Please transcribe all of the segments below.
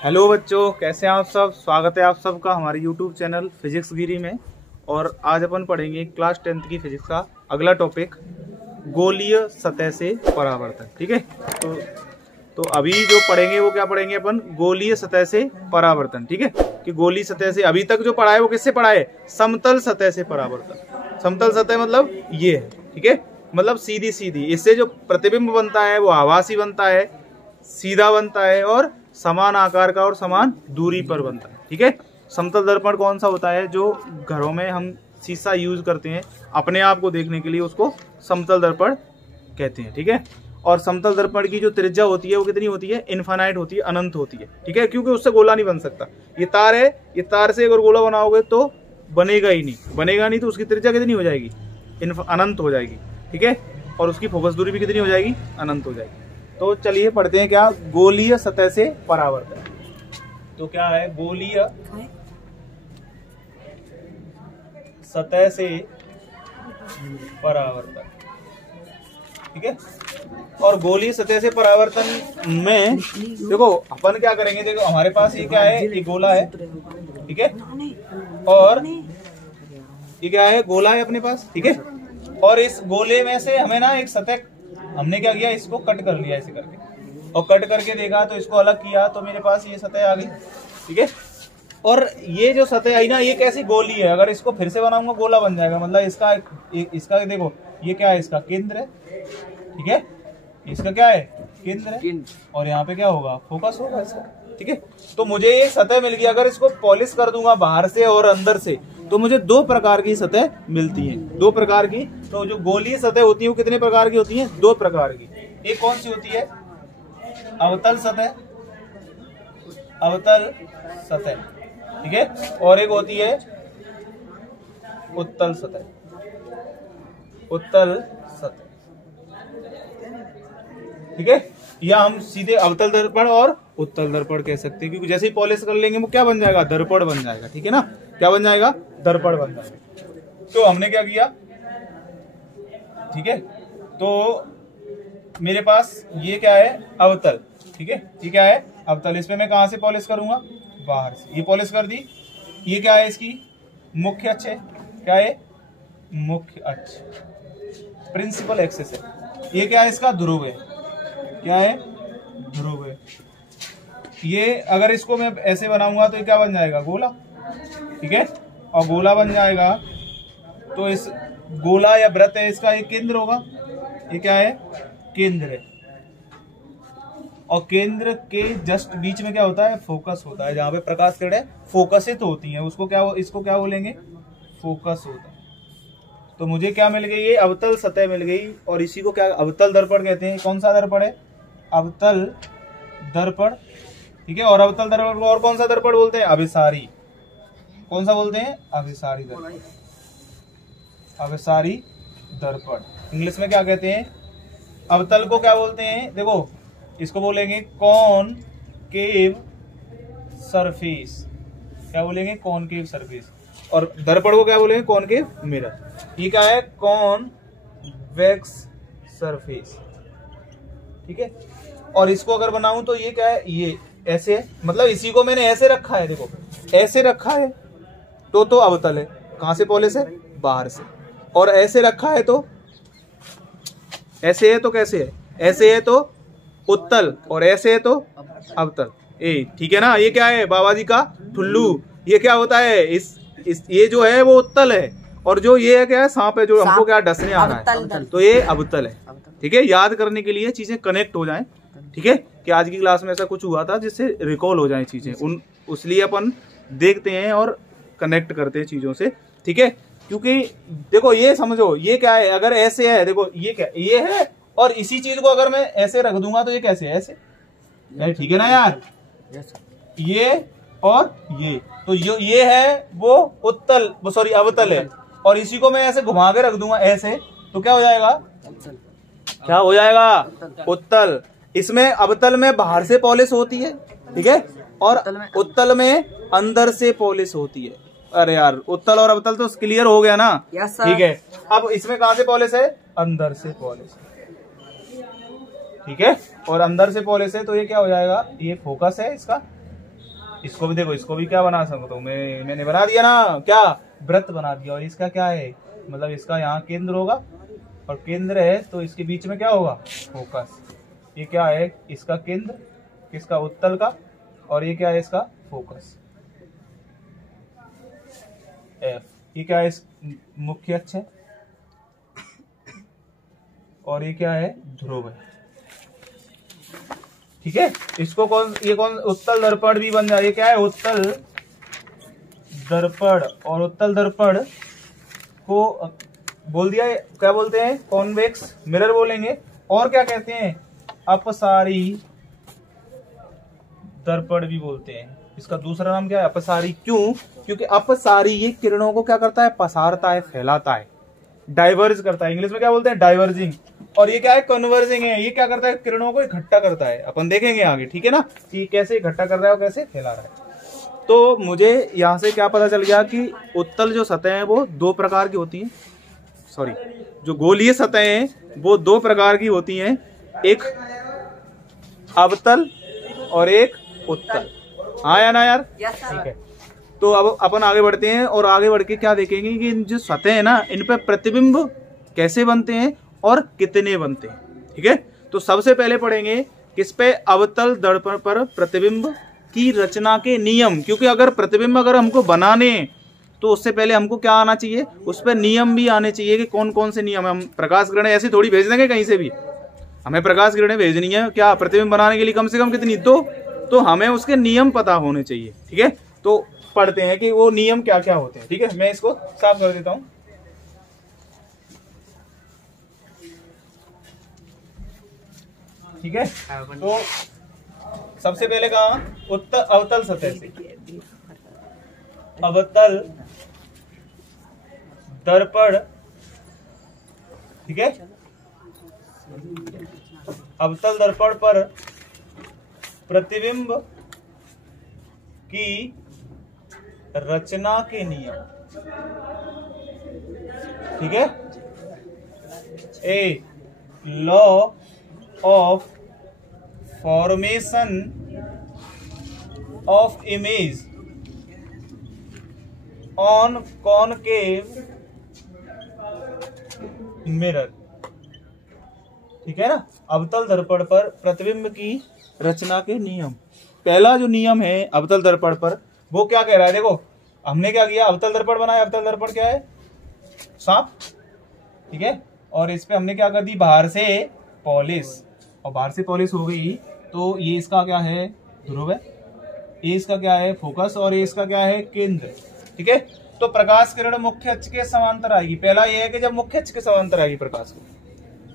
Hello बच्चों, कैसे हैं आप सब। स्वागत है आप सबका हमारे YouTube चैनल फिजिक्स गिरी में। और आज अपन पढ़ेंगे क्लास 10th की फिजिक्स का अगला टॉपिक, गोलीय सतह से परावर्तन। ठीक है, तो अभी जो पढ़ेंगे वो क्या पढ़ेंगे अपन, गोलीय सतह से परावर्तन। ठीक है, कि गोलीय सतह से अभी तक जो पढ़ा है वो किससे पढ़ा है, समतल सतह से परावर्तन। समतल सतह मतलब ये है, ठीक है, मतलब सीधी सीधी। इससे जो प्रतिबिंब बनता है वो आभासी बनता है, सीधा बनता है और समान आकार का और समान दूरी पर बनता है। ठीक है, समतल दर्पण कौन सा होता है, जो घरों में हम शीशा यूज करते हैं अपने आप को देखने के लिए, उसको समतल दर्पण कहते हैं। ठीक है, और समतल दर्पण की जो त्रिज्या होती है वो कितनी होती है, इनफाइनाइट होती है, अनंत होती है। ठीक है, क्योंकि उससे गोला नहीं बन सकता। ये तार है, ये तार से अगर गोला बनाओगे तो बनेगा ही नहीं, बनेगा नहीं। तो उसकी त्रिज्या कितनी हो जाएगी, अनंत हो जाएगी। ठीक है, और उसकी फोकस दूरी भी कितनी हो जाएगी, अनंत हो जाएगी। तो चलिए पढ़ते हैं क्या, गोलीय सतह से परावर्तन। तो क्या है, गोलीय सतह से परावर्तन। ठीक है, और गोलीय सतह से परावर्तन में देखो अपन क्या करेंगे, देखो हमारे पास ये क्या है, ये गोला है। ठीक है, और ये क्या है, गोला है अपने पास। ठीक है, और इस गोले में से हमें ना एक सतह, हमने क्या किया, इसको कट कर लिया ऐसे करके, और कट करके देखा तो इसको अलग किया तो मेरे पास ये सतह आ गई। ठीक है, और ये जो सतह आई ना, ये कैसी गोली है, अगर इसको फिर से बनाऊंगा गोला बन जाएगा। मतलब इसका देखो, ये क्या है, इसका केंद्र है। ठीक है, इसका क्या है, केंद्र है, और यहाँ पे क्या होगा, फोकस होगा इसका। ठीक है, तो मुझे ये सतह मिल गई। अगर इसको पॉलिश कर दूंगा बाहर से और अंदर से, तो मुझे दो प्रकार की सतह मिलती है, दो प्रकार की। तो जो गोलीय सतह होती है वो कितने प्रकार की होती है, दो प्रकार की। एक कौन सी होती है, अवतल सतह, अवतल सतह। ठीक है, और एक होती है उत्तल सतह, उत्तल सतह। ठीक है, या हम सीधे अवतल दर्पण और उत्तल दर्पण कह सकते हैं, क्योंकि जैसे ही पॉलिश कर लेंगे वो क्या बन जाएगा, दर्पण बन जाएगा। ठीक है ना, क्या बन जाएगा, दर्पण बन जाएगा। तो हमने क्या किया, ठीक है, तो मेरे पास ये क्या है, अवतल। ठीक है, ये क्या है, अवतल। इसमें मैं कहां से पॉलिश करूंगा, बाहर से। ये पॉलिश कर दी। ये क्या है, इसकी मुख्य अक्ष है। क्या है, मुख्य अक्ष, प्रिंसिपल एक्सिस है। ये क्या है, इसका ध्रुव है। क्या है, ध्रुव है। ये अगर इसको मैं ऐसे बनाऊंगा तो ये क्या बन जाएगा, गोला। ठीक है, और गोला बन जाएगा तो इस गोला या वृत्त है, इसका एक केंद्र होगा। ये क्या है, केंद्र है, और केंद्र के जस्ट बीच में क्या होता है, फोकस होता है। जहां पे प्रकाश किरणें फोकसित होती हैं उसको क्या, इसको क्या बोलेंगे, फोकस होता है। तो मुझे क्या मिल गई, ये अवतल सतह मिल गई, और इसी को क्या अवतल दर्पण कहते हैं। कौन सा दर्पण है, अवतल दर्पण। ठीक है, और अवतल दर्पण को और कौन सा दर्पण बोलते हैं, अभिसारी। कौन सा बोलते हैं, अभिसारी दर्पण, अभिसारी दर्पण। इंग्लिश में क्या कहते हैं, अवतल को क्या बोलते हैं, देखो इसको बोलेंगे कॉनकेव सरफेस। क्या बोलेंगे, कॉनकेव सरफेस। और दर्पण को क्या बोलेंगे, कॉनकेव मिरर। ये क्या है, कॉन्वेक्स सरफेस। ठीक है, और इसको अगर बनाऊं तो ये क्या है, ये ऐसे है, मतलब इसी को मैंने ऐसे रखा है, देखो ऐसे रखा है तो अवतल है। कहां से पॉलिश है, बाहर से। और ऐसे रखा है तो ऐसे है, तो कैसे है, ऐसे है तो उत्तल, और ऐसे है तो अवतल। ठीक है ना, ये क्या है, बाबा जी का ठुल्लू। ये क्या होता है, ये जो है वो उत्तल है, और जो ये है क्या है, सांप है जो हमको क्या डसने आ रहा है, तो ये अवतल है। ठीक है, याद करने के लिए चीजें कनेक्ट हो जाएं। ठीक है, कि आज की क्लास में ऐसा कुछ हुआ था जिससे रिकॉल हो जाए चीजें, उसलिए अपन देखते हैं और कनेक्ट करते हैं चीजों से। ठीक है, क्योंकि देखो ये समझो, ये क्या है, अगर ऐसे है, देखो ये क्या, ये है, और इसी चीज को अगर मैं ऐसे रख दूंगा तो ये कैसे है, ऐसे। ठीक है ना यार, ये और ये, तो ये है वो उत्तल, सॉरी अवतल है, और इसी को मैं ऐसे घुमा के रख दूंगा ऐसे, तो क्या हो जाएगा, क्या हो जाएगा, उत्तल। इसमें अवतल में बाहर से पॉलिश होती है। ठीक है, और उत्तल में अंदर से पॉलिश होती है। अरे यार, उत्तल और अवतल तो क्लियर हो गया ना। ठीक है, अब इसमें कहां से पॉलिश है, अंदर से पॉलिश। ठीक है, और अंदर से पॉलिश है तो ये क्या हो जाएगा, ये फोकस है इसका। इसको भी देखो, इसको भी क्या बना सकता हूँ मैंने बना दिया ना, क्या वृत्त बना दिया। और इसका क्या है, मतलब इसका यहाँ केंद्र होगा और केंद्र है तो इसके बीच में क्या होगा, फोकस। ये क्या है, इसका केंद्र, किसका, उत्तल का, और ये क्या है, इसका फोकस F। ये क्या है, इस मुख्य अक्ष है, और ये क्या है, ध्रुव है। ठीक है, इसको ये कौन, उत्तल दर्पण भी बन जाए। ये क्या है, उत्तल दर्पण। और उत्तल दर्पण को बोल दिया, क्या बोलते हैं, कॉन्वेक्स मिरर बोलेंगे। और क्या कहते हैं, अपसारी दर्पण भी बोलते हैं। इसका दूसरा नाम क्या है, अपसारी। क्यों, क्योंकि अपसारी ये किरणों को क्या करता है, पसारता है, फैलाता है, डाइवर्ज करता है। इंग्लिश में क्या बोलते हैं, डाइवर्जिंग। और ये क्या है, कन्वर्जिंग है। ये क्या करता है, किरणों को इकट्ठा करता है। अपन देखेंगे आगे, ठीक है ना, कि कैसे इकट्ठा कर रहा है और कैसे फैला रहा है। तो मुझे यहाँ से क्या पता चल गया कि उत्तल जो सतह है वो दो प्रकार की होती हैं, सॉरी जो गोलीय सतह हैं वो दो प्रकार की होती हैं, एक अवतल और एक उत्तल। हाँ या ना यार, ठीक है। तो अब अपन आगे बढ़ते हैं और आगे बढ़ के क्या देखेंगे कि इन जो सतह है ना, इन पे प्रतिबिंब कैसे बनते हैं और कितने बनते हैं। ठीक है, तो सबसे पहले पढ़ेंगे किस पे, अवतल दर्पण पर प्रतिबिंब की रचना के नियम। क्योंकि अगर प्रतिबिंब अगर हमको बनाने तो उससे पहले हमको क्या आना चाहिए, उस पर नियम भी आने चाहिए कि कौन कौन से नियम है। हम प्रकाश किरणें ऐसी थोड़ी भेज देंगे कहीं से भी, हमें प्रकाश किरणें भेजनी है क्या, प्रतिबिंब बनाने के लिए कम से कम कितनी, दो। तो हमें उसके नियम पता होने चाहिए। ठीक है, तो पढ़ते हैं कि वो नियम क्या क्या होते हैं। ठीक है, मैं इसको साफ कर देता हूं। ठीक है, तो सबसे पहले कहा, अवतल सतह से, अवतल दर्पण। ठीक है, अवतल दर्पण पर प्रतिबिंब की रचना के नियम। ठीक है, a law of formation of image on concave mirror. ठीक है ना, अवतल दर्पण पर प्रतिबिंब की रचना के नियम। पहला जो नियम है अवतल दर्पण पर, वो क्या कह रहा है, देखो हमने क्या किया, अवतल दर्पण बनाया। अवतल दर्पण क्या है, सांप। ठीक है, और इस पे हमने क्या कर दी, बाहर से पॉलिश। और बाहर से पॉलिश हो गई तो ये इसका क्या है, ध्रुव है, ये इसका क्या है, फोकस, और ये इसका क्या है, केंद्र। ठीक है, तो प्रकाश किरण मुख्य अक्ष के समांतर आएगी। पहला ये है कि जब मुख्य अक्ष के समांतर आएगी प्रकाश को,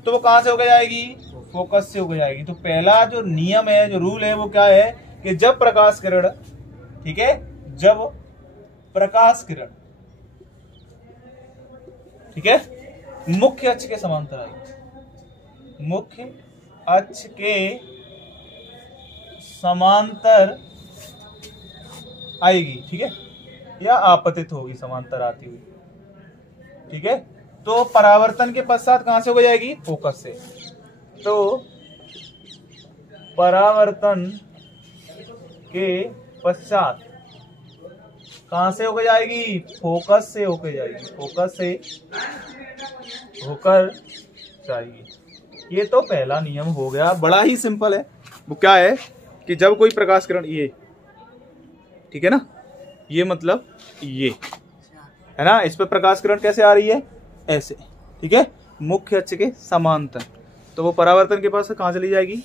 तो वो कहां से होकर जाएगी, फोकस से होकर जाएगी। तो पहला जो नियम है, जो रूल है, वो क्या है कि जब प्रकाश किरण, ठीक है, जब प्रकाश किरण, ठीक है, मुख्य अक्ष के समांतर आएगी, मुख्य अक्ष के समांतर आएगी। ठीक है, या आपतित होगी समांतर आती हुई। ठीक है, तो परावर्तन के पश्चात कहां से हो जाएगी, फोकस से। तो परावर्तन के पश्चात कहां से होकर जाएगी, फोकस से होकर जाएगी, फोकस से होकर जाएगी। ये तो पहला नियम हो गया, बड़ा ही सिंपल है। वो क्या है कि जब कोई प्रकाश किरण, ये ठीक है ना, ये मतलब ये है ना, इस पे प्रकाश किरण कैसे आ रही है, ऐसे। ठीक है, मुख्य अक्ष के समांतर, तो वो परावर्तन के पास कहां चली जाएगी,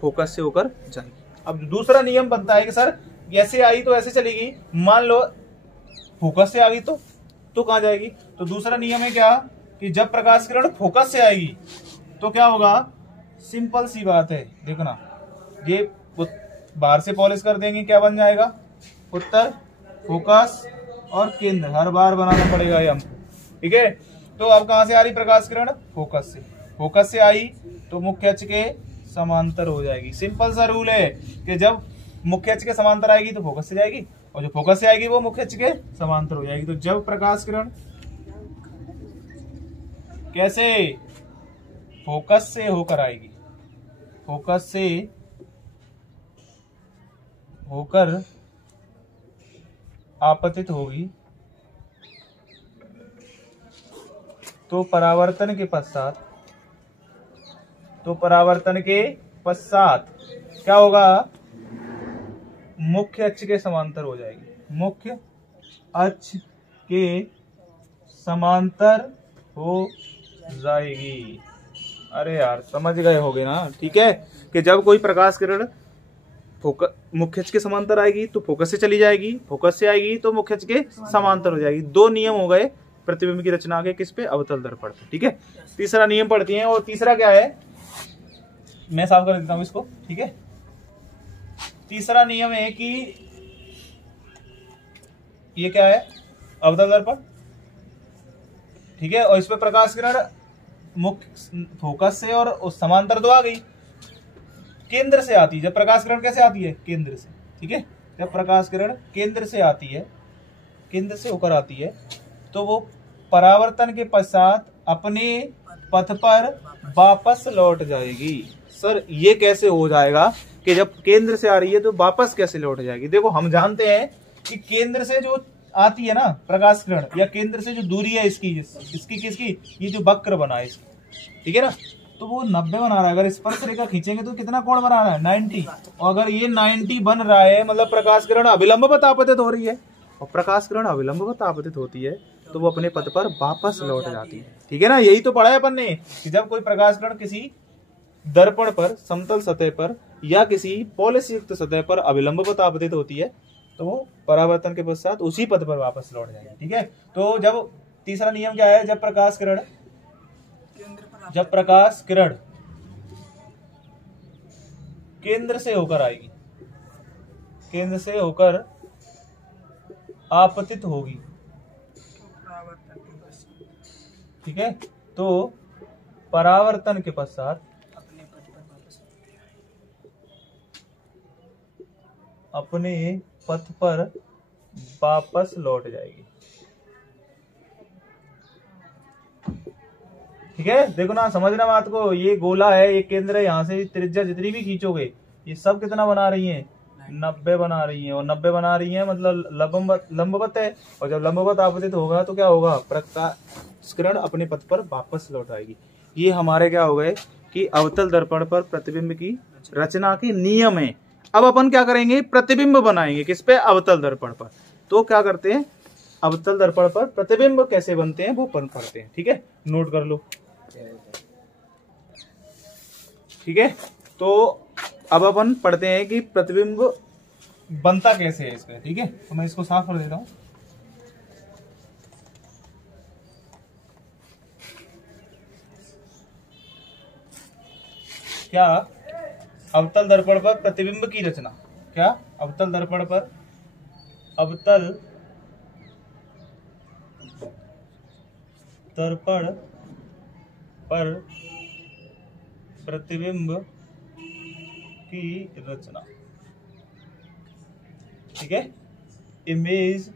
फोकस से होकर जाएगी। अब दूसरा नियम बनता है कि सर ऐसे आई तो ऐसे चलेगी, मान लो फोकस से आ गई तो कहां जाएगी। तो दूसरा नियम है क्या, कि जब प्रकाश किरण फोकस से आएगी तो क्या होगा, सिंपल सी बात है, देखना, ये बाहर से पॉलिश कर देंगे, क्या बन जाएगा, उत्तर, फोकस और केंद्र। हर बार बनाना पड़ेगा ये हम। ठीक है, तो अब कहां से आ रही प्रकाश किरण, फोकस से। फोकस से आई तो मुख्य अक्ष के समांतर हो जाएगी। सिंपल सा रूल है कि जब मुख्य अक्ष के समांतर आएगी तो फोकस से जाएगी, और जो फोकस से आएगी वो मुख्य अक्ष के समांतर हो जाएगी। तो जब प्रकाश किरण कैसे, फोकस से होकर आएगी, फोकस से होकर आपतित होगी तो परावर्तन के पश्चात क्या होगा, मुख्य अक्ष के समांतर हो जाएगी, मुख्य अक्ष के समांतर हो जाएगी। अरे यार समझ गए होगे ना, ठीक है, कि जब कोई प्रकाश किरण मुख्य अक्ष के समांतर आएगी तो फोकस से चली जाएगी, फोकस से आएगी तो मुख्य अक्ष के समांतर हो जाएगी। दो नियम हो गए प्रतिबिंब की रचना के, किस पे, अवतल दर्पण पे, ठीक है। तीसरा नियम पढ़ती हैं, और तीसरा क्या है, मैं साफ कर देता हूं इसको, ठीक है। तीसरा नियम है कि ये क्या है, अवतल दर्पण, ठीक है, और इसमें प्रकाश किरण मुख्य फोकस से और उस समांतर तो आ गई, केंद्र से आती है। जब प्रकाश किरण कैसे आती है, केंद्र से, ठीक है। जब प्रकाश किरण केंद्र से आती है, केंद्र से होकर आती है, तो वो परावर्तन के पश्चात अपने पथ पर वापस लौट जाएगी। सर ये कैसे हो जाएगा कि जब केंद्र से आ रही है तो वापस कैसे लौट जाएगी? देखो हम जानते हैं कि केंद्र से जो आती है ना प्रकाश किरण, या केंद्र से जो दूरी है इसकी किसकी, ये जो वक्र बना है इसकी, ठीक है ना, तो वो 90 बना रहा है। अगर स्पर्श रेखा खींचेंगे तो कितना कोण बना रहा है, 90। और अगर ये 90 बन रहा है, मतलब प्रकाश किरण अविलंबवत आपतित हो रही है, और प्रकाश किरण अविलंबवत आपतित होती है तो वो अपने पथ पर वापस लौट जाती है, ठीक है ना। यही तो पढ़ा है अपन ने कि जब कोई प्रकाश किरण किसी दर्पण पर, समतल सतह पर या किसी पॉलिश युक्त सतह पर अविलंबवत आपतित होती है तो वो परावर्तन के पश्चात उसी पथ पर वापस लौट जाएगी, ठीक है। तो जब तीसरा नियम क्या है, जब प्रकाश किरण केंद्र से होकर आएगी, केंद्र से होकर आपतित होगी, ठीक है, तो परावर्तन के पश्चात अपने पथ पर वापस लौट जाएगी, ठीक है। देखो ना, समझना बात को, ये गोला है, ये केंद्र है, यहाँ से त्रिज्या जितनी भी खींचोगे ये सब कितना बना रही है, 90 बना रही है, और 90 बना रही है मतलब लंबवत है, और जब लंबवत आपतित होगा तो क्या होगा, प्रकाश किरण अपने पथ पर वापस लौट आएगी। ये हमारे क्या हो गए कि अवतल दर्पण पर प्रतिबिंब की रचना के नियम है। अब अपन क्या करेंगे, प्रतिबिंब बनाएंगे, किस पे, अवतल दर्पण पर। तो क्या करते हैं, अवतल दर्पण पर प्रतिबिंब कैसे बनते हैं वो पढ़ते हैं, ठीक है, नोट कर लो, ठीक है। तो अब अपन पढ़ते हैं कि प्रतिबिंब बनता कैसे है इसका, ठीक है। तो मैं इसको साफ कर देता हूं। क्या, अवतल दर्पण पर प्रतिबिंब की रचना, क्या, अवतल दर्पण पर प्रतिबिंब की रचना, ठीक है। Image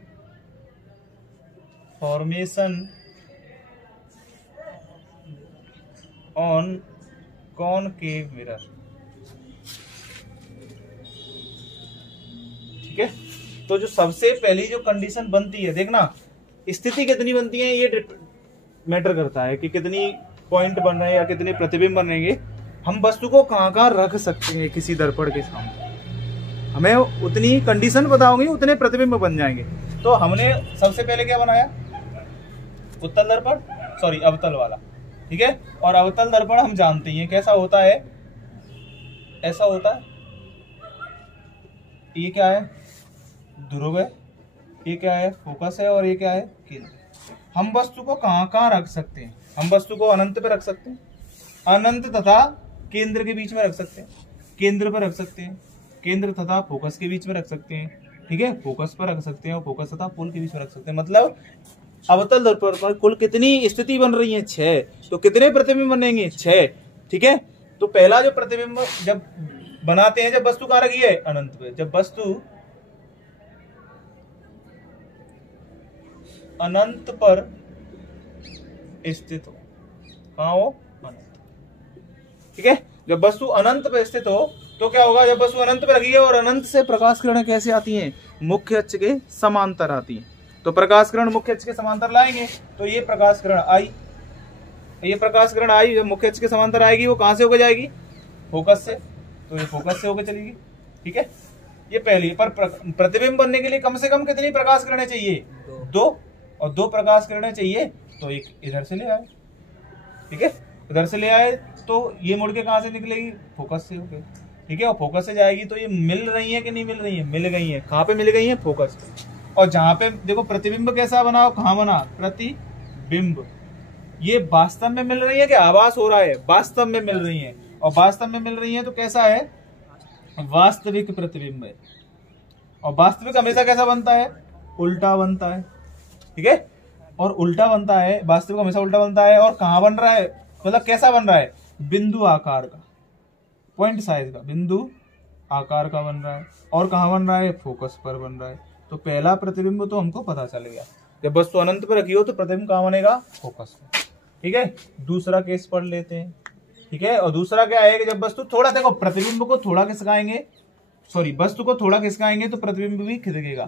formation on concave mirror, ठीक है। तो जो सबसे पहली जो कंडीशन बनती है, देखना स्थिति कितनी बनती है ये मैटर करता है कि कितनी पॉइंट बन रहे हैं या कितने प्रतिबिंब बनेंगे। हम वस्तु को कहाँ रख सकते हैं किसी दर्पण के सामने, हमें उतनी कंडीशन बताओगे उतने प्रतिबिंब बन जाएंगे। तो हमने सबसे पहले क्या बनाया, उत्तल दर्पण, सॉरी अवतल वाला, ठीक है। और अवतल दर्पण हम जानते हैं कैसा होता है, ऐसा होता है, ये क्या है, ध्रुव है, ये क्या है, फोकस है, और ये क्या है, केंद्र। हम वस्तु को कहाँ रख सकते हैं, हम वस्तु को अनंत पे रख सकते हैं, अनंत तथा केंद्र के बीच में रख सकते हैं, केंद्र पर रख सकते हैं, केंद्र तथा फोकस के बीच में रख सकते हैं, ठीक है, फोकस पर रख सकते हैं, और फोकस तथा पोल के बीच में रख सकते हैं। मतलब अवतल दर्पण पर कुल कितनी स्थिति बन रही है, 6। तो कितने प्रतिबिंब बनेंगे, 6, ठीक है। तो पहला जो प्रतिबिंब जब बनाते हैं, जब वस्तु कहाँ रखी है, अनंत पे, जब वस्तु अनंत पर स्थित हो, कहाँ हो, अनंत, ठीक है। जब वस्तु अनंत पर स्थित हो तो क्या होगा, जब वस्तु अनंत पे रखी है और अनंत से प्रकाश किरणें कैसे आती हैं, मुख्य अक्ष के समांतर आती हैं। तो प्रकाश किरण मुख्य अक्ष के समांतर लाएंगे तो ये प्रकाश किरण आई, ये प्रकाश किरण आई, जब मुख्य अक्ष के समांतर आएगी वो कहां से होकर जाएगी, फोकस से, तो ये फोकस से होकर चलेगी। ठीक है, ये पहली। पर प्रतिबिंब बनने के लिए कम से कम कितनी प्रकाश किरणें चाहिए, दो, और दो प्रकाश किरणें चाहिए तो एक इधर से ले आए। ठीक है, इधर से ले आए तो ये मुड़ के कहां से निकलेगी, फोकस से होके। ठीक है, और फोकस से जाएगी तो ये मिल रही है कि नहीं मिल रही है, मिल गई है। कहां पे मिल गई है, फोकस पे। और जहां पे देखो प्रतिबिंब कैसा बना, कहां बना, प्रतिबिंब, ये वास्तव में मिल रही है कि आभास हो रहा है, वास्तव में मिल रही है। और वास्तव में मिल रही है तो कैसा है, वास्तविक प्रतिबिंब है। और वास्तविक हमेशा कैसा बनता है, उल्टा बनता है। ठीक है, और उल्टा बनता है, वास्तविक हमेशा उल्टा बनता है। और कहां बन रहा है, मतलब कैसा बन रहा है, बिंदु आकार का, पॉइंट साइज का, बिंदु आकार का बन रहा है। और कहां बन रहा है, फोकस पर बन रहा है। तो पहला प्रतिबिंब तो हमको पता चल गया, जब वस्तु अनंत पर रखी हो तो प्रतिबिंब कहां बनेगा, फोकस में। ठीक है, दूसरा केस पढ़ लेते हैं। ठीक है, और दूसरा क्या है कि जब वस्तु थोड़ा, देखो प्रतिबिंब को थोड़ा खिसकाएंगे, सॉरी वस्तु को थोड़ा खिसकाएंगे तो प्रतिबिंब भी खिसकेगा।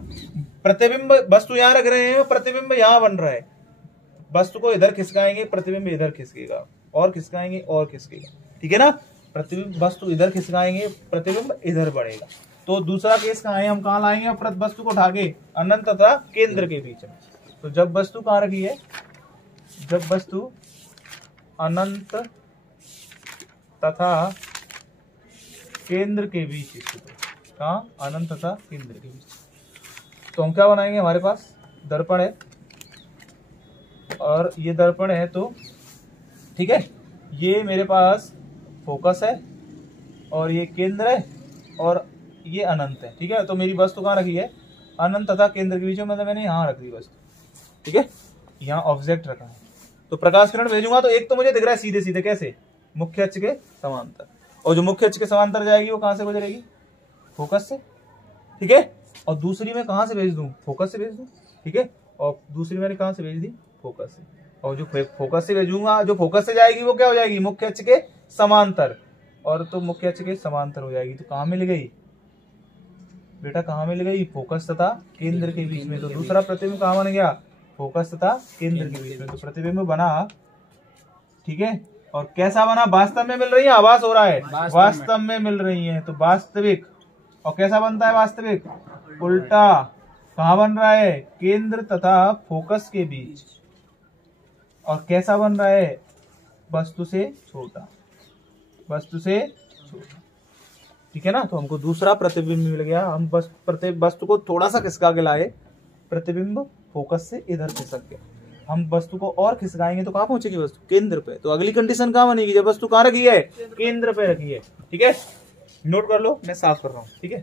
प्रतिबिंब वस्तु यहाँ रख रहे हैं, प्रतिबिंब यहाँ बन रहा है, वस्तु को इधर खिसकाएंगे प्रतिबिंब इधर खिसकेगा, और खिसकाएंगे और खिसकेगा। ठीक है ना, प्रतिबिंब वस्तु इधर खिसकाएंगे प्रतिबिंब इधर बढ़ेगा। तो दूसरा केस कहाँ है, हम कहाँ लाएंगे, वस्तु को उठा के अनंत तथा केंद्र के बीच में। तो जब वस्तु कहाँ रखी है, जब वस्तु अनंत तथा केंद्र के बीच स्थित है, कहाँ, अनंत तथा केंद्र के बीच, तो हम क्या बनाएंगे, हमारे पास दर्पण है और ये दर्पण है। तो ठीक है, ये मेरे पास फोकस है और ये केंद्र है और ये अनंत है। ठीक है, तो मेरी वस्तु कहाँ रखी है, अनंत तथा केंद्र के बीच में, मतलब मैंने यहाँ रख दी वस्तु। ठीक है, यहाँ ऑब्जेक्ट रखा है। तो प्रकाश किरण भेजूंगा तो एक तो मुझे दिख रहा है सीधे सीधे, कैसे, मुख्य अक्ष के समांतर, और जो मुख्य अक्ष के समांतर जाएगी वो कहां से गुजरेगी, फोकस से। ठीक है, और दूसरी मैं कहां से भेज दूं, फोकस से भेज दूं। ठीक है, और दूसरी मैंने कहां से भेज दी, फोकस से। और जो फोकस से भेजूंगा, जो फोकस से जाएगी वो क्या हो जाएगी, मुख्य अक्ष के समांतर, और तो मुख्य अक्ष के समांतर हो जाएगी। तो कहां मिल गई बेटा, कहां मिल गई, फोकस तथा केंद्र के बीच में। तो दूसरा प्रतिबिंब कहां बन गया, फोकस तथा केंद्र के बीच में। तो प्रतिबिंब बना। ठीक है, और कैसा बना, वास्तव में मिल रही है, आभास हो रहा है, वास्तव में मिल रही है, तो वास्तविक। और कैसा बनता है वास्तविक, उल्टा। कहां बन रहा है, केंद्र तथा फोकस के बीच। और कैसा बन रहा है, वस्तु से छोटा, वस्तु से छोटा। ठीक है ना, तो हमको दूसरा प्रतिबिंब मिल गया। हम बस वस्तु को थोड़ा सा खिसका के लाए, प्रतिबिंब फोकस से इधर खिसक गया। हम वस्तु को और खिसकाएंगे तो कहां पहुंचेगी वस्तु, केंद्र पे। तो अगली कंडीशन कहां बनेगी, जब वस्तु कहां रखी है, केंद्र पे रखी है। ठीक है, नोट कर लो, मैं साफ कर रहा हूं। ठीक है,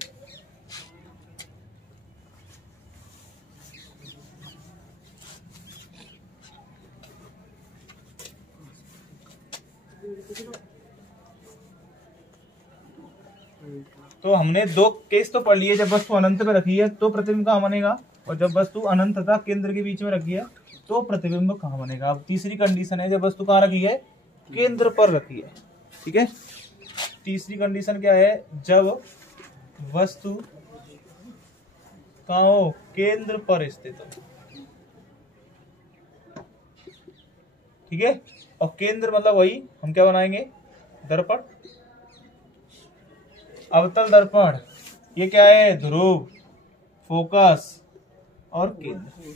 तो हमने दो केस तो पढ़ लिए, जब वस्तु अनंत पे रखी है तो प्रतिबिंब कहां बनेगा, और जब वस्तु अनंत तथा केंद्र के बीच में रखी है तो प्रतिबिंब कहां बनेगा। अब तीसरी कंडीशन है, जब वस्तु कहां रखी है, केंद्र पर रखी है। ठीक है, तीसरी कंडीशन क्या है, जब वस्तु कहां हो, केंद्र पर स्थित हो। ठीक है, और केंद्र मतलब वही हम क्या बनाएंगे, दर्पण, अवतल दर्पण। ये क्या है, ध्रुव, फोकस और केंद्र।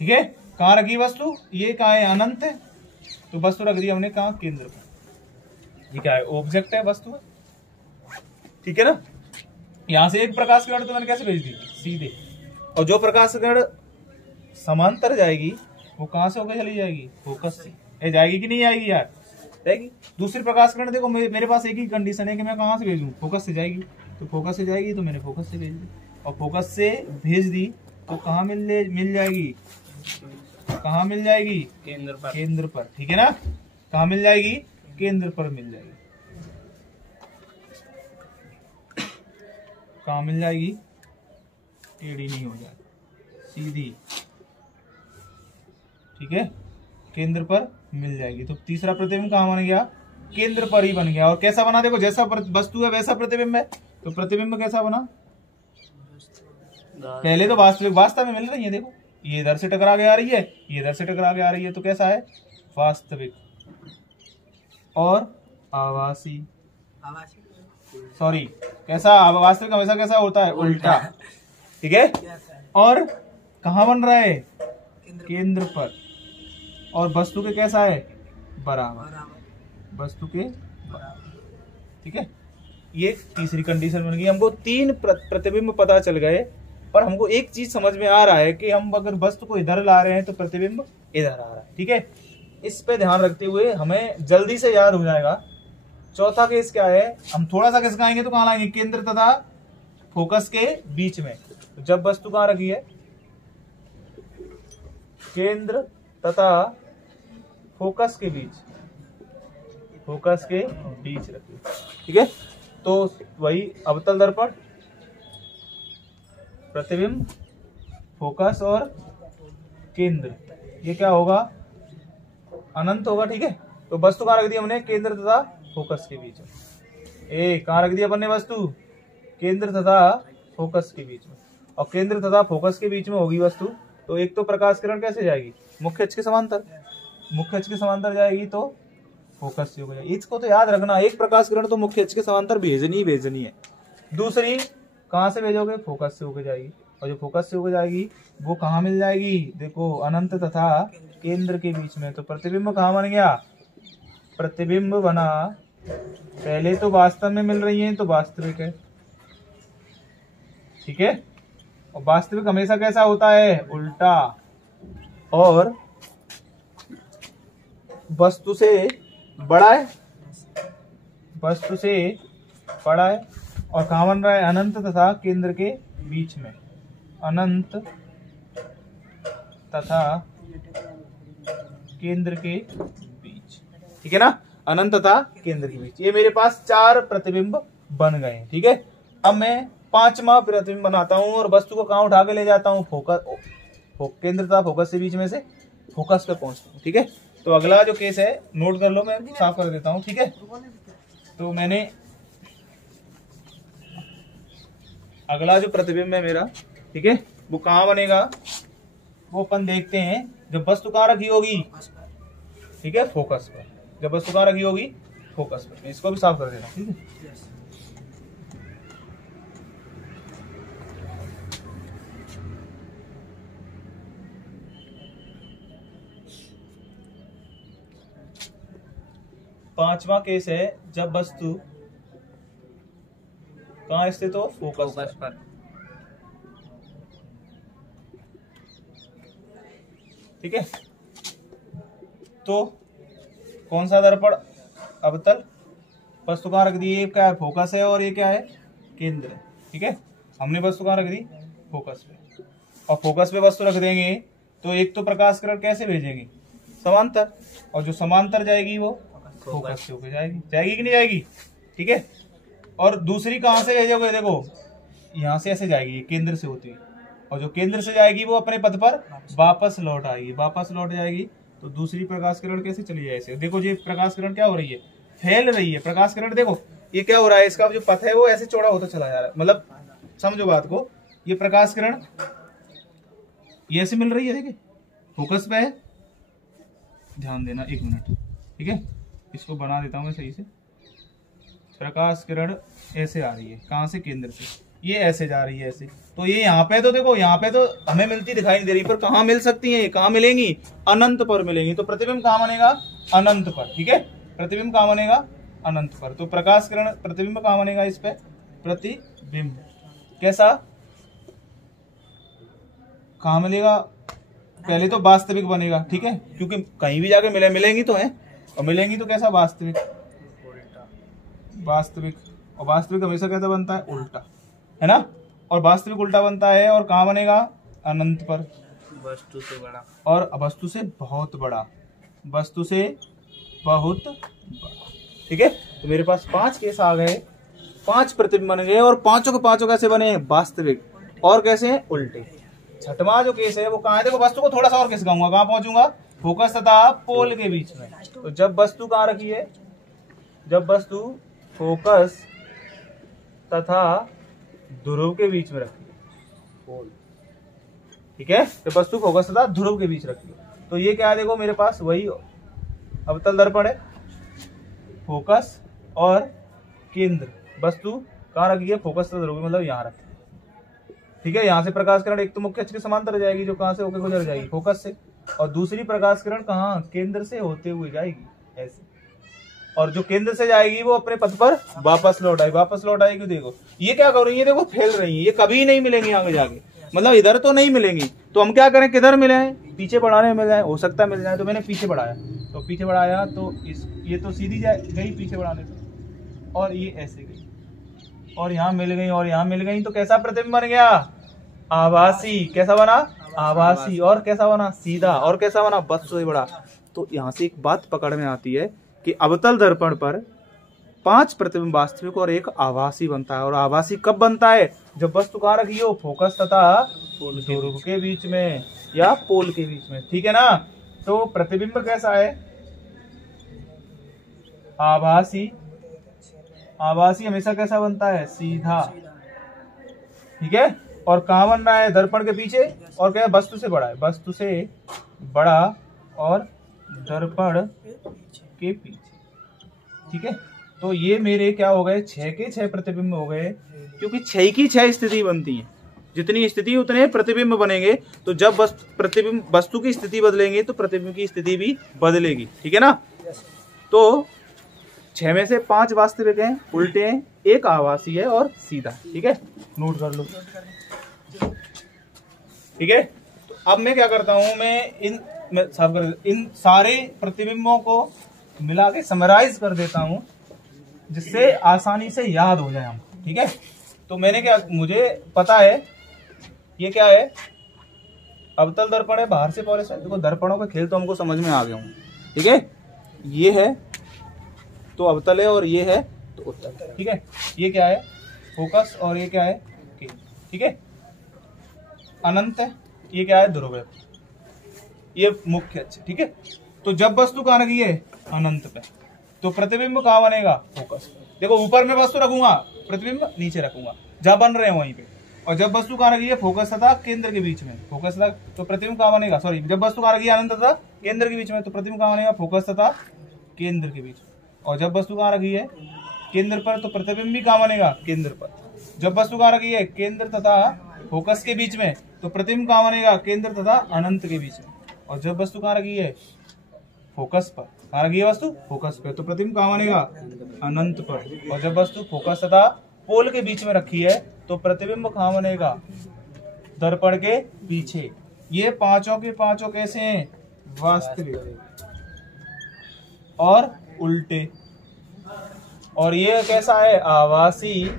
ठीक है, कहां रखी वस्तु, ये कहां है, अनंत है, तो वस्तु रख दी हमने कहां, केंद्र पर। ये क्या है, ऑब्जेक्ट है, वस्तु है। ठीक है ना, यहां से एक प्रकाश किरण तो मैंने कैसे भेज दी, सीधे। और जो प्रकाश किरण समांतर जाएगी वो कहां से होकर चली जाएगी, फोकस से। ये जाएगी कि नहीं आएगी यार, जाएगी। दूसरी प्रकाश किरण देखो, मेरे पास एक ही कंडीशन है कि मैं कहां से भेजूं, फोकस से जाएगी। तो फोकस से जाएगी तो मैंने फोकस से भेज दी, और फोकस से भेज दी तो कहां मिल जाएगी, कहां मिल जाएगी, केंद्र पर, केंद्र पर। ठीक है ना, कहां मिल जाएगी, केंद्र पर मिल जाएगी। कहां मिल जाएगी, टेढ़ी नहीं हो जाएगी, सीधी। ठीक है, केंद्र पर मिल जाएगी। तो तीसरा प्रतिबिंब कहां बन गया, केंद्र पर ही बन गया। और कैसा बना, देखो जैसा वस्तु है वैसा प्रतिबिंब है, तो प्रतिबिंब कैसा बना, पहले तो वास्तविक वास्तव में मिल रही है, देखो ये इधर से टकरा के आ रही है, ये इधर से टकरा के आ रही है, तो कैसा है वास्तविक। और आभासी, सॉरी कैसा, वास्तविक हमेशा कैसा होता है, उल्टा, ठीक है। और कहाँ बन रहा है, केंद्र पर। और वस्तु के कैसा है, बराबर, वस्तु के बराबर, ठीक है। ये तीसरी कंडीशन बन गई। हमको 3 प्रतिबिंब पता चल गए, पर हमको एक चीज समझ में आ रहा है कि हम अगर वस्तु को इधर ला रहे हैं तो प्रतिबिंब इधर आ रहा है, ठीक है। इस पे ध्यान रखते हुए हमें जल्दी से याद हो जाएगा। चौथा केस क्या है, हम थोड़ा सा खिसकाएंगे तो कहाँ लाएंगे, केंद्र तथा फोकस के बीच में। तो जब वस्तु कहाँ रखी है, केंद्र तथा फोकस के बीच, फोकस के बीच रखी, ठीक है। तो वही अवतल दर्पण, प्रतिबिंब, फोकस और केंद्र, ये क्या होगा, अनंत होगा, ठीक है। तो वस्तु कहाँ रख दी हमने, केंद्र तथा फोकस के बीच में। कहाँ रख दिया अपन ने वस्तु, केंद्र तथा फोकस के बीच में। और केंद्र तथा फोकस के बीच में होगी वस्तु, तो एक तो प्रकाश किरण कैसे जाएगी, मुख्य अक्ष के समांतर, मुख्य अक्ष के समांतर जाएगी तो फोकस से हो जाएगी। इसको तो याद रखना, एक प्रकाश किरण तो मुख्य अक्ष के समांतर भेजनी है। दूसरी कहाँ से भेजोगे, फोकस से होकर जाएगी। और जो फोकस से होकर जाएगी वो कहाँ मिल जाएगी, देखो अनंत तथा केंद्र के बीच में। तो प्रतिबिंब कहाँ बन गया, प्रतिबिंब बना, पहले तो वास्तव में मिल रही है तो वास्तविक है, ठीक है। और वास्तविक हमेशा कैसा होता है, उल्टा। और वस्तु से बड़ा है, वस्तु से बड़ा है। और कहाँ बन रहा है, अनंत तथा केंद्र के बीच में, अनंत तथा केंद्र के बीच, ठीक है ना, अनंत तथा केंद्र के बीच। ये मेरे पास 4 प्रतिबिंब बन गए, ठीक है। अब मैं 5वां प्रतिबिंब बनाता हूं और वस्तु को कहाँ उठा के ले जाता हूं, फोकस, केंद्र तथा फोकस के बीच में से फोकस पे पहुंचता हूं, ठीक है। तो अगला जो केस है नोट कर लो, मैं साफ कर देता हूं, ठीक है। तो मैंने अगला जो प्रतिबिंब है मेरा, ठीक है, वो कहाँ बनेगा, वो अपन देखते हैं जब वस्तु कहाँ रखी होगी, ठीक है, फोकस पर। जब वस्तु कहाँ रखी होगी, फोकस पर। इसको भी साफ कर देना, ठीक है। पांचवा केस है जब वस्तु कहाँ स्थित हो, फोकस पर। ठीक है। तो कौन सा दर्पण, अवतल, वस्तु कहाँ रख दी, ये क्या है, फोकस है, और ये क्या है, केंद्र है, ठीक है। हमने वस्तु कहाँ रख दी, फोकस पे। और फोकस पे वस्तु रख देंगे तो एक तो प्रकाश किरण कैसे भेजेंगे, समांतर। और जो समांतर जाएगी वो फोकस से होकर जाएगी, जाएगी कि नहीं जाएगी, ठीक है। और दूसरी कहाँ से भेजोगे, देखो यहाँ से ऐसे जाएगी, केंद्र से होती है। और जो केंद्र से जाएगी वो अपने पथ पर वापस लौट आएगी, वापस लौट जाएगी। तो दूसरी प्रकाश किरण कैसे चली जाए, ऐसे देखो, ये प्रकाश किरण क्या हो रही है, फैल रही है प्रकाश किरण। देखो ये क्या हो रहा है, इसका जो पथ है वो ऐसे चौड़ा होता चला जा रहा है, मतलब समझो बात को। ये प्रकाश किरण ये ऐसे मिल रही है, देखिए फोकस पे है, ध्यान देना 1 मिनट, ठीक है। इसको बना देता हूँ मैं सही से। प्रकाश किरण ऐसे आ रही है, कहाँ से, केंद्र से, ये ऐसे जा रही है ऐसे। तो ये यहाँ पे तो देखो, यहाँ पे तो हमें मिलती दिखाई नहीं दे रही, पर कहाँ मिल सकती है, कहाँ मिलेंगी, अनंत पर मिलेंगी। तो प्रतिबिंब कहाँ बनेगा, अनंत पर, ठीक है। प्रतिबिंब कहाँ बनेगा, अनंत पर। तो प्रकाश किरण प्रतिबिंब कहाँ बनेगा, इस पे प्रतिबिंब कैसा, कहाँ मिलेगा, पहले तो वास्तविक बनेगा, ठीक है, क्योंकि कहीं भी जाके मिलेंगी तो है, और मिलेंगी तो कैसा, वास्तविक, वास्तविक। और वास्तविक हमेशा कैसा बनता है, उल्टा, है ना। और वास्तविक उल्टा बनता है, और कहाँ बनेगा, अनंत पर, वस्तु से बड़ा, और वस्तु से बहुत बड़ा, वस्तु से बहुत बड़ा, ठीक है। तो मेरे पास 5 केस आ गए, 5 प्रतिबिंब बन गए, और पांचों के पांचों कैसे बने, वास्तविक, और कैसे, उल्टे। छठवां जो केस है वो कहाँ है, देखो वस्तु को थोड़ा सा और खिसकाऊंगा, कहाँ पहुंचूंगा, फोकस तथा पोल के बीच में। तो जब वस्तु कहाँ रखी है, जब वस्तु फोकस तथा ध्रुव के बीच में रखी है, ठीक है, जब वस्तु फोकस तथा ध्रुव के बीच रखी है। तो ये क्या है, देखो मेरे पास वही अवतल दर्पण है, फोकस और केंद्र, वस्तु कहाँ रखी है, फोकस तथा ध्रुव, मतलब यहाँ रखी है, ठीक है। यहाँ से प्रकाश किरण एक तो मुख्य अक्ष के समांतर जाएगी, जो कहाँ से होकर गुजर जाएगी, फोकस से, और दूसरी प्रकाश किरण कहाँ, केंद्र से होते हुए जाएगी ऐसे, और जो केंद्र से जाएगी वो अपने पथ पर वापस लौट आएगी। देखो ये क्या कर रही है, देखो फैल रही है, ये कभी नहीं मिलेंगी आगे जाके, मतलब इधर तो नहीं मिलेंगी। तो हम क्या करें, किधर मिले, पीछे बढ़ाने मिल जाए, हो सकता है मिल जाए। तो मैंने पीछे बढ़ाया, तो पीछे बढ़ाया तो ये तो सीधी गई पीछे बढ़ाने से, और ये ऐसे गई, और यहाँ मिल गई, और यहाँ मिल गई। तो कैसा प्रतिबिंब बन गया, आभासी। कैसा बना, आभासी। और कैसा बना, सीधा। और कैसा बना, वस्तु से बड़ा। तो यहाँ से एक बात पकड़ में आती है कि अवतल दर्पण पर 5 प्रतिबिंब वास्तविक और 1 आभासी बनता है। और आभासी कब बनता है, जब वस्तु कहाँ रखी हो, फोकस तथा ध्रुव के बीच में या पोल के बीच में, ठीक है ना। तो प्रतिबिंब कैसा है, आभासी। आभासी हमेशा कैसा बनता है, सीधा, ठीक है। और कहाँ बन रहा है, दर्पण के पीछे, और क्या है, वस्तु से बड़ा है, वस्तु से बड़ा और दर्पण के पीछे, ठीक है। तो ये मेरे क्या हो गए, 6 के 6 प्रतिबिंब हो गए, क्योंकि 6 की 6 स्थिति बनती है, जितनी स्थिति उतने प्रतिबिंब बनेंगे। तो जब प्रतिबिंब वस्तु की स्थिति बदलेंगे तो प्रतिबिंब की स्थिति भी बदलेगी, ठीक है ना। तो 6 में से 5 वास्तविक हैं, उल्टे हैं, 1 आभासी है और सीधा, ठीक है, नोट कर लो, ठीक है। तो अब मैं क्या करता हूं, मैं इन सारे प्रतिबिंबों को मिला के समराइज कर देता हूं, जिससे आसानी से याद हो जाए हम, ठीक है। तो मैंने क्या, मुझे पता है ये क्या है, अवतल दर्पण है, बाहर से पहले से। देखो दर्पणों का खेल तो हमको समझ में आ गया हूँ, ठीक है। ये है तो अवतल है, और ये है तो उत्तल, ठीक है। ये क्या है, फोकस, और ये क्या है, केंद्र, ठीक है। अनंत है, ये क्या है, ध्रुव है, ये मुख्य अक्ष, ठीक है। तो जब वस्तु कहाँ रखी है, अनंत पे, तो प्रतिबिंब कहाँ बनेगा, फोकस। देखो ऊपर में वस्तु रखूंगा, प्रतिबिंब नीचे रखूंगा, जहां बन रहे हैं वहीं पे। और जब वस्तु कहाँ रखी है, फोकस तथा केंद्र के बीच में, फोकस तथा, तो प्रतिबिंब कहाँ बनेगा, सॉरी, जब वस्तु कहाँ रखी है, अनंत तथा केंद्र के बीच में, तो प्रतिबिंब कहाँ बनेगा, फोकस तथा केंद्र के बीच में। और जब वस्तु कहाँ रखी है, केंद्र पर, तो प्रतिबिंब भी कहाँ बनेगा, केंद्र पर। जब वस्तु कहाँ रखी है, केंद्र तथा फोकस के बीच में, तो प्रतिबिंब कहाँ बनेगा, केंद्र तथा अनंत के बीच में। और जब वस्तु कहाँ रखी है, फोकस पर, कहाँ रखी है वस्तु, फोकस पे, तो प्रतिबिंब कहाँ बनेगा, अनंत पर। और जब वस्तु फोकस तथा पोल के बीच में रखी है, तो प्रतिबिंब कहाँ बनेगा, दर्पण के पीछे। ये पांचों के पांचों कैसे हैं, वास्तविक और उल्टे। और ये कैसा है, आभासी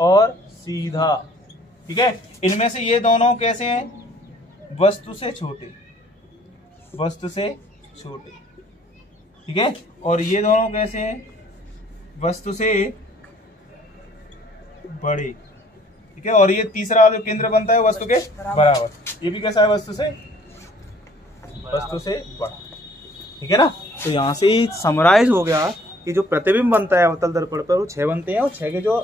और सीधा, ठीक है। इनमें से ये दोनों कैसे हैं, वस्तु से छोटे, वस्तु से छोटे, ठीक है। और ये दोनों कैसे हैं, वस्तु से बड़े, ठीक है। और ये तीसरा जो केंद्र बनता है वस्तु के बराबर, ये भी कैसा है, वस्तु से बड़ा, ठीक है ना। तो यहाँ से ही समराइज हो गया कि जो प्रतिबिंब बनता है अवतल दर्पण पर, वो 6 बनते हैं। और 6 के जो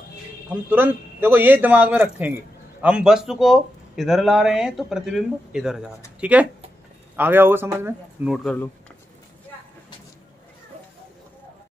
हम तुरंत, देखो ये दिमाग में रखेंगे, हम वस्तु को इधर ला रहे हैं तो प्रतिबिंब इधर जा रहा है, ठीक है। आ गया होगा समझ में, नोट कर लो।